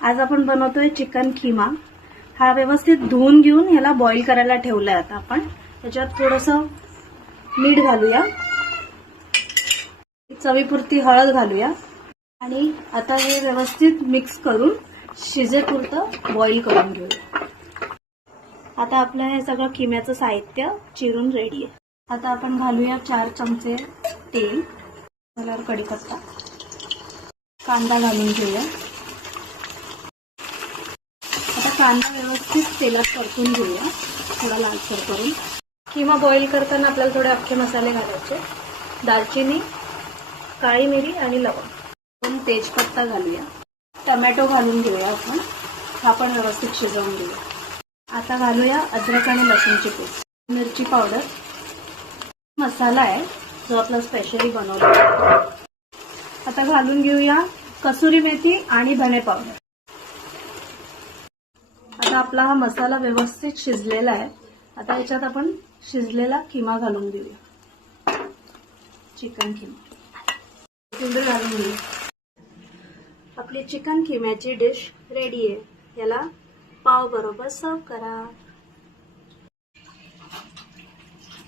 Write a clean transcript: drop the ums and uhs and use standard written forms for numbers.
आज आपण बनवतोय चिकन खिमा। हा व्यवस्थित धुवून घेऊन ह्याला बॉईल करायला ठेवलाय। आता आपण त्याच्यात थोडंसं मीठ घालूया, चवीपुरती हळद घालूया आणि आता हे व्यवस्थित मिक्स करून शिजेपुरतं बॉईल करून घेऊया। आता आपलं हे सगळं खिम्याचं साहित्य चिरून रेडी आहे। आता आपण घालूया 4 चमचे तेल, त्यावर कढीपत्ता, कांदा घालून घेऊया। आता कांदा व्यवस्थित तेलात परतून घेऊया, थोडा लालसर करून। किमा बॉईल करताना आपल्याला थोडे अख्खे मसाले घालायचे, दालचिनी, काळी मिरी आणि लवंग, तेजपत्ता घालूया, टोमॅटो घालून घेऊया आपण, हा पण व्यवस्थित शिजवून घेऊया। आता घालूया अद्रक आणि लसूणची पेस्ट, मिरची पावडर, मसाला आहे जो आपला स्पेशली बनवला। आता घालून घेऊया कसुरी मेथी आणि धने पावडर। आता आपला हा मसाला व्यवस्थित शिजलेला आहे। आता याच्यात आपण शिजलेला किमा घालून घेऊया, चिकन किमा घालून घेऊया। आपली चिकन किम्याची डिश रेडी आहे। याला पाव बरोबर सर्व करा।